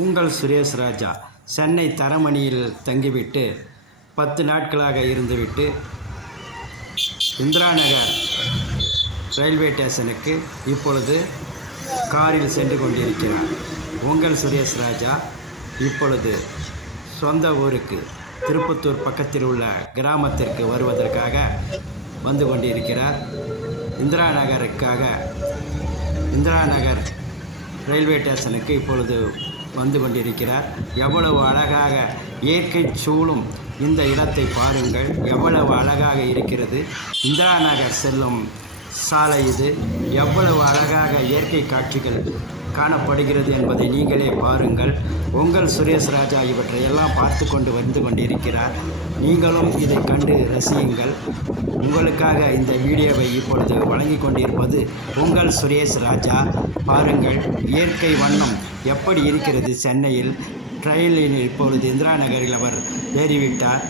உங்கள் சுரேஷ் ராஜா சென்னை தரமணியில் தங்கிவிட்டு 10 நாட்களாக இருந்துவிட்டு இந்திரா நகர் ரயில்வே ஸ்டேஷனுக்கு இப்பொழுது காரில் சென்று கொண்டிருக்கிறார். உங்கள் சுரேஷ் ராஜா இப்பொழுது சொந்த ஊருக்கு திருப்பத்தூர் பக்கத்தில் உள்ள கிராமத்திற்கு வருவதற்காக வந்து கொண்டிருக்கிறார். இந்திரா நகர் ரயில்வே ஸ்டேஷனுக்கு இப்பொழுது வந்து கொண்டிருக்கிறார். எவ்வளவு அழகாக இயற்கை சூழும் இந்த இடத்தை பாருங்கள், எவ்வளவு அழகாக இருக்கிறது. இந்திரா நகர் செல்லும் சாலை இது. எவ்வளவு அழகாக இயற்கை காட்சிகள் காணப்படுகிறது என்பதை நீங்களே பாருங்கள். உங்கள் சுரேஷ் ராஜா இவற்றையெல்லாம் பார்த்து கொண்டு வந்து கொண்டிருக்கிறார். நீங்களும் இதை கண்டு ரசியுங்கள். உங்களுக்காக இந்த வீடியோவை இப்பொழுது வழங்கி கொண்டிருப்பது உங்கள் சுரேஷ் ராஜா. பாருங்கள் இயற்கை வண்ணம் எப்படி இருக்கிறது. சென்னையில் ட்ரெயினில் இப்பொழுது இந்திரா நகரில் அவர் ஏறிவிட்டார்.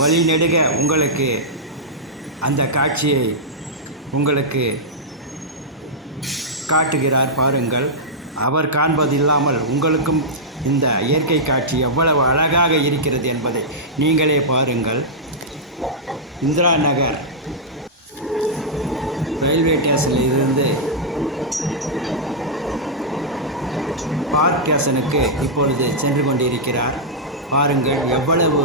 வழி நெடுக உங்களுக்கு அந்த காட்சியை உங்களுக்கு காட்டுகிறார். பாருங்கள், அவர் காண்பது இல்லாமல் உங்களுக்கும் இந்த இயற்கை காட்சி எவ்வளவு அழகாக இருக்கிறது என்பதை நீங்களே பாருங்கள். இந்திரா நகர் ரயில்வே ஸ்டேஷனில் இருந்து பார்க் ஸ்டேஷனுக்கு இப்பொழுது சென்று கொண்டிருக்கிறார். பாருங்கள் எவ்வளவு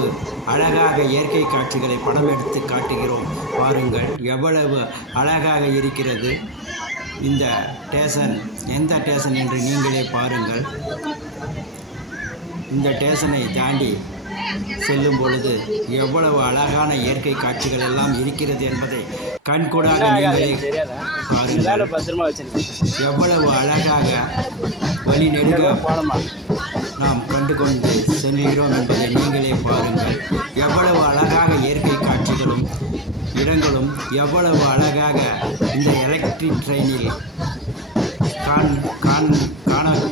அழகாக இயற்கை காட்சிகளை படம் எடுத்து காட்டுகிறோம். பாருங்கள் எவ்வளவு அழகாக இருக்கிறது. இந்த ஸ்டேஷன் எந்த ஸ்டேஷன் என்று நீங்களே பாருங்கள். இந்த ஸ்டேஷனை தாண்டி செல்லும் பொழுது எவ்வளவு அழகான இயற்கை காட்சிகள் எல்லாம் இருக்கிறது என்பதை கண்கூடாக நீங்களே பாருங்கள். எவ்வளவு அழகாக வழி நெடுக நாம் கண்டு கொண்டு செல்கிறோம் என்பதை நீங்களே பாருங்கள். எவ்வளவு அழகாக இயற்கை காட்சிகளும் இடங்களும் எவ்வளவு அழகாக இந்த எலக்ட்ரிக் ட்ரெயினில்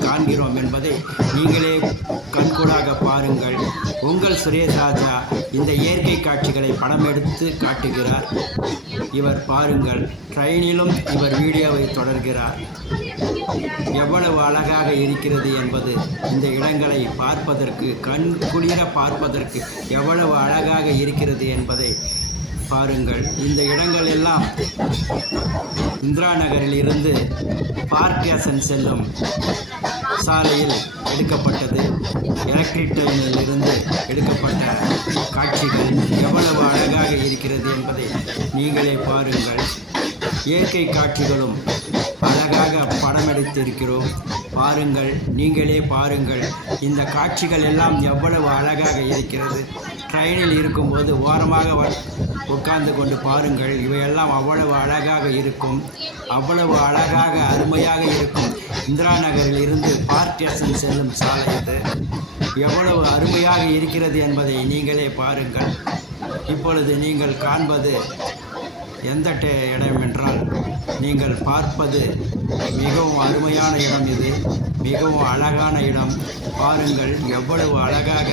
காண்கிறோம் என்பதை நீங்களே கண்கூடாக பாருங்கள். உங்கள் சுரேஷ் ராஜா இந்த இயற்கை காட்சிகளை படம் எடுத்து காட்டுகிறார். இவர் பாருங்கள், ட்ரெயினிலும் இவர் வீடியோவை தொடர்கிறார். எவ்வளவு அழகாக இருக்கிறது என்பது இந்த இடங்களை பார்ப்பதற்கு, கண் குளிர பார்ப்பதற்கு எவ்வளவு அழகாக இருக்கிறது என்பதை பாருங்கள். இந்த இடங்கள் எல்லாம் இந்திரா நகரில் இருந்து பார்க் ஸ்டேஷன் செல்லும் சாலையில் எடுக்கப்பட்டது. எலக்ட்ரிக் ட்ரெயினில் இருந்து எடுக்கப்பட்ட காட்சிகள் எவ்வளவு அழகாக இருக்கிறது என்பதை நீங்களே பாருங்கள். இயற்கை காட்சிகளும் அழகாக படம் எடுத்திருக்கிறோம். பாருங்கள், நீங்களே பாருங்கள். இந்த காட்சிகள் எல்லாம் எவ்வளவு அழகாக இருக்கிறது. ட்ரெயினில் இருக்கும்போது ஓரமாக உட்கார்ந்து கொண்டு பாருங்கள். இவையெல்லாம் அவ்வளவு அழகாக இருக்கும், அவ்வளவு அழகாக அருமையாக இருக்கும். இந்திரா நகரில் இருந்து பார்க் ஸ்டேஷன் செல்லும் சாலை இது. எவ்வளவு அருமையாக இருக்கிறது என்பதை நீங்களே பாருங்கள். இப்பொழுது நீங்கள் காண்பது எந்த இடம் என்றால், நீங்கள் பார்ப்பது மிகவும் அருமையான இடம். இது மிகவும் அழகான இடம். பாருங்கள் எவ்வளவு அழகாக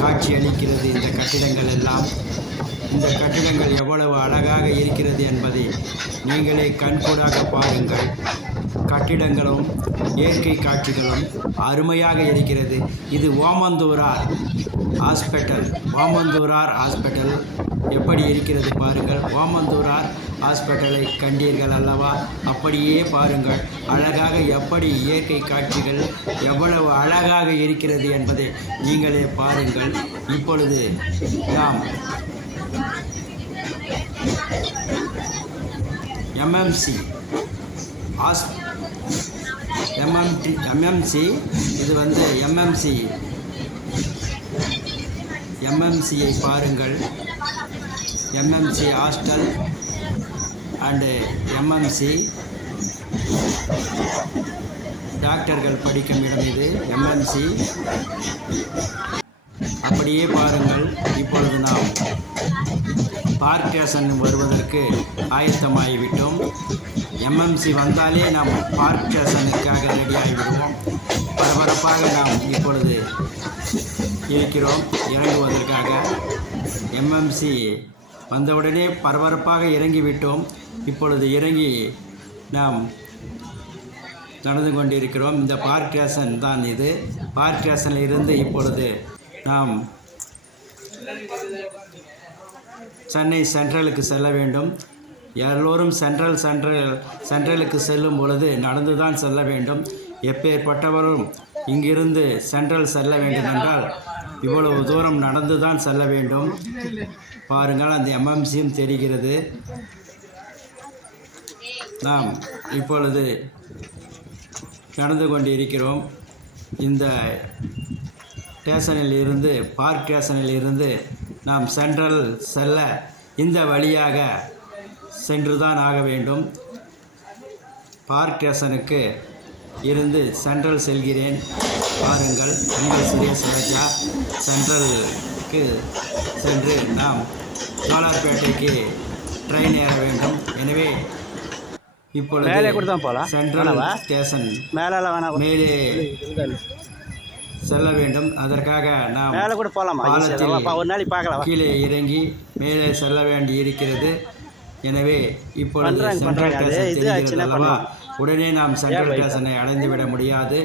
காட்சி அளிக்கிறது இந்த கட்டிடங்கள் எல்லாம். இந்த கட்டிடங்கள் எவ்வளவு அழகாக இருக்கிறது என்பதை நீங்களே கண்கூடாக பாருங்கள். கட்டிடங்களும் இயற்கை காட்சிகளும் அருமையாக இருக்கிறது. இது ஓமந்தூரார் ஹாஸ்பிட்டல் எப்படி இருக்கிறது பாருங்கள். ஓமந்தூரார் ஹாஸ்பிட்டலை கண்டீர்கள் அல்லவா? அப்படியே பாருங்கள் அழகாக எப்படி இயற்கை காட்சிகள் எவ்வளவு அழகாக இருக்கிறது என்பதை நீங்களே பாருங்கள். இப்பொழுது நாம் எம்எம்சி இது வந்து எம்எம்சியை பாருங்கள். எம்எம்சி ஹாஸ்டல் அண்டு எம்எம்சி டாக்டர்கள் படிக்கும் இடம் இது. எம்எம்சி அப்படியே பாருங்கள். இப்பொழுது நாம் பார்க் ஸ்டேஷன் வருவதற்கு ஆயத்தமாகிவிட்டோம். எம்எம்சி வந்தாலே நாம் பார்க் ஸ்டேஷனுக்காக ரெடி ஆகிவிடுவோம். பரபரப்பாக நாம் இப்பொழுது இருக்கிறோம் இறங்குவதற்காக. எம்எம்சி வந்தவுடனே பரபரப்பாக இறங்கிவிட்டோம். இப்பொழுது இறங்கி நாம் நடந்து கொண்டிருக்கிறோம். இந்த பார்க் ஸ்டேஷன் தான் இது. பார்க் ஸ்டேஷனில் இருந்து இப்பொழுது நாம் சென்னை சென்ட்ரலுக்கு செல்ல வேண்டும். எல்லோரும் சென்ட்ரலுக்கு செல்லும் பொழுது நடந்து தான் செல்ல வேண்டும். எப்பேற்பட்டவரும் இங்கிருந்து சென்ட்ரல் செல்ல வேண்டும் என்றால் இவ்வளவு தூரம் நடந்து தான் செல்ல வேண்டும். பாருங்கள், அந்த எம்எம்சியும் தெரிகிறது. நாம் இப்பொழுது நடந்து கொண்டிருக்கிறோம். இந்த ஸ்டேஷனில் இருந்து, பார்க் ஸ்டேஷனில் இருந்து நாம் சென்ட்ரல் செல்ல இந்த வழியாக சென்று தான் ஆக வேண்டும். பார்க் ஸ்டேஷனுக்கு இருந்து சென்ட்ரல் செல்கிறேன். பாருங்கள், உங்கள் சுரேஷ் ராஜா சென்ட்ரலுக்கு சென்று நாம் ஜோலார்பேட்டைக்கு ட்ரெயின் ஏற வேண்டும். எனவே இப்பொழுது சென்ட்ரல் ஸ்டேஷன் மேலே செல்ல வேண்டும். அதற்காக நாம் பாலத்தில் கீழே இறங்கி மேலே செல்ல வேண்டி இருக்கிறது. எனவே இப்பொழுது சென்ட்ரல் ஸ்டேஷன் தெரிகிறது அல்லவா, உடனே நாம் சென்ட்ரல் ஸ்டேஷனை அடைந்துவிட முடியாது.